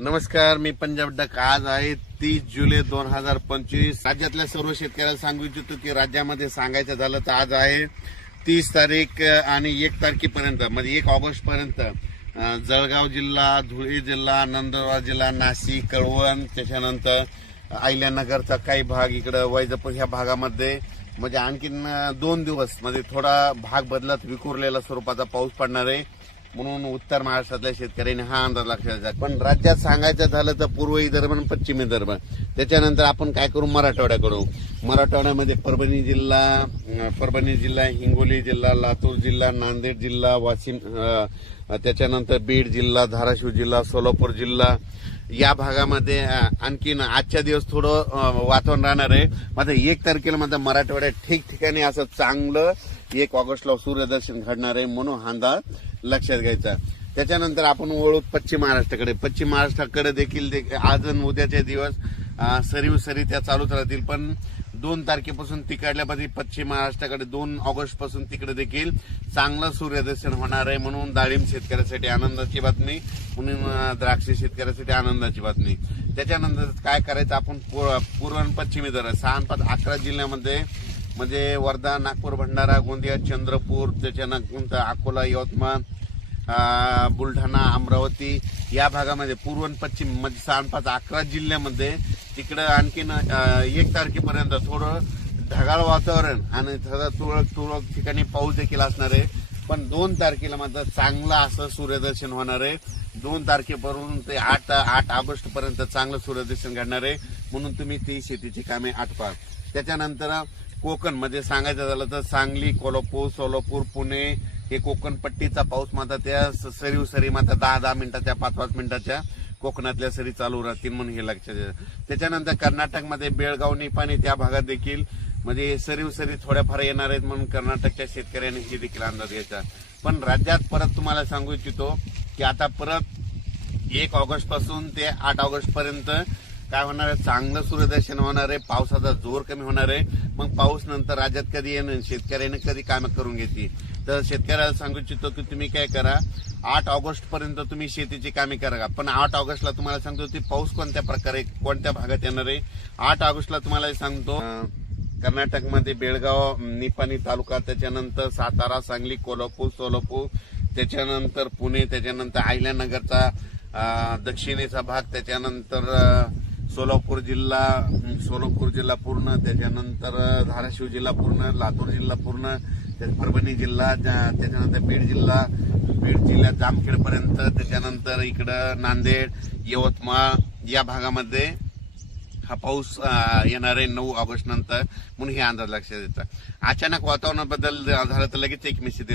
नमस्कार मी पंजाब डक आज आहे तीस जुलै दोन हजार पंचवीस राज्यातल्या सर्व शेतकऱ्याला सांगू इच्छितो की राज्यामध्ये सांगायचं झालं तर आज आहे तीस तारीख आणि एक तारखेपर्यंत म्हणजे एक ऑगस्ट पर्यंत जळगाव जिल्हा धुळे जिल्हा नंदुरबार जिल्हा नाशिक कळवण त्याच्यानंतर आयल्यानगरचा काही भाग इकडं वैजापूर ह्या भागामध्ये म्हणजे आणखीन दोन दिवस म्हणजे थोडा भाग बदलत विखुरलेला स्वरूपाचा पाऊस पडणार आहे म्हणून उत्तर महाराष्ट्रातल्या शेतकऱ्यांनी हा अंदाज लक्षात पण राज्यात सांगायचं झालं तर पूर्व विदर्भ आणि पश्चिम विदर्भ त्याच्यानंतर आपण काय करू मराठवाड्याकडून मराठवाड्यामध्ये परभणी जिल्हा परभणी जिल्हा हिंगोली जिल्हा लातूर जिल्हा नांदेड जिल्हा वाशिम त्याच्यानंतर बीड जिल्हा धाराशिव जिल्हा सोलापूर जिल्हा या भागामध्ये आणखीन आजच्या दिवस थोडं वातावरण राहणार आहे मात्र एक तारखेला मात्र मराठवाड्यात ठिकठिकाणी असं चांगलं एक ऑगस्टला सूर्यदर्शन घडणार आहे म्हणून हा लक्षात घ्यायचा त्याच्यानंतर आपण वळू पश्चिम महाराष्ट्राकडे पश्चिम महाराष्ट्राकडे देखील आज उद्याचे दिवस सरीव सरी त्या चालूच राहतील पण दोन तारखेपासून तिकडल्या पश्चिम महाराष्ट्राकडे दोन ऑगस्ट पासून तिकडे देखील चांगलं सूर्यदर्शन होणार आहे म्हणून डाळिंब शेतकऱ्यासाठी आनंदाची बातमी म्हणून द्राक्ष शेतकऱ्यासाठी आनंदाची बातमी त्याच्यानंतर काय करायचं आपण पूर्व आणि पश्चिमी दर सहा अकरा जिल्ह्यामध्ये म्हणजे वर्धा नागपूर भंडारा गोंदिया चंद्रपूर त्याच्यानंतर अकोला यवतमाळ बुलढाणा अमरावती या भागामध्ये पूर्व आणि पश्चिम म्हणजे सानपाच अकरा जिल्ह्यामध्ये तिकडं आणखीन एक तारखेपर्यंत थोडं ढगाळ वातावरण आणि थोडं तुरळक तुरळक ठिकाणी पाऊस देखील असणार आहे पण दोन तारखेला मात्र चांगलं असं सूर्यदर्शन होणार आहे दोन तारखेपासून ते आठ आठ ऑगस्ट पर्यंत चांगलं सूर्यदर्शन घडणार आहे म्हणून तुम्ही ती शेतीची कामे आटपा त्याच्यानंतर कोकण म्हणजे सांगायचं झालं तर सांगली कोल्हापूर सोलापूर पुणे हे कोकणपट्टीचा पाऊस माता त्या सरीव सरी मात्र दहा दहा मिनिटाच्या पाच पाच मिनिटाच्या कोकणातल्या सरी चालू राहतील म्हणून हे लक्षात त्याच्यानंतर कर्नाटकमध्ये बेळगाव निपाणी त्या भागात देखील म्हणजे सरीव सरी थोड्याफार येणार आहेत म्हणून कर्नाटकच्या शेतकऱ्यांनी हे देखील अंदाज घ्यायचा पण राज्यात परत तुम्हाला सांगू इच्छितो की आता परत एक ऑगस्ट पासून ते आठ ऑगस्ट पर्यंत काय होणार आहे चांगलं सूर्यदर्शन होणार आहे पावसाचा जोर कमी होणार आहे मग पाऊस नंतर राज्यात कधी येणं शेतकऱ्याने कधी कामं करून घेतली तर शेतकऱ्याला सांगू इच्छितो की तुम्ही काय करा आठ ऑगस्ट पर्यंत तुम्ही शेतीची कामे करा पण आठ ऑगस्टला तुम्हाला सांगतो की पाऊस कोणत्या प्रकारे कोणत्या भागात येणार आहे आठ ऑगस्टला तुम्हाला सांगतो कर्नाटकमध्ये बेळगाव निपाणी तालुका त्याच्यानंतर सातारा सांगली कोल्हापूर सोलापूर त्याच्यानंतर पुणे त्याच्यानंतर आहिल्यानगरचा दक्षिणेचा भाग त्याच्यानंतर सोलापूर जिल्हा सोलापूर जिल्हा पूर्ण त्याच्यानंतर धाराशिव जिल्हा पूर्ण लातूर जिल्हा पूर्ण परभणी जिल्हा त्याच्यानंतर बीड जिल्हा बीड जिल्ह्यात जामखेडपर्यंत त्याच्यानंतर इकडं नांदेड यवतमाळ या भागामध्ये हा पाऊस येणार आहे नऊ ऑगस्ट नंतर म्हणून हे अंदाज लक्षात येतं अचानक वातावरण बदल तर लगेच एक मेसेज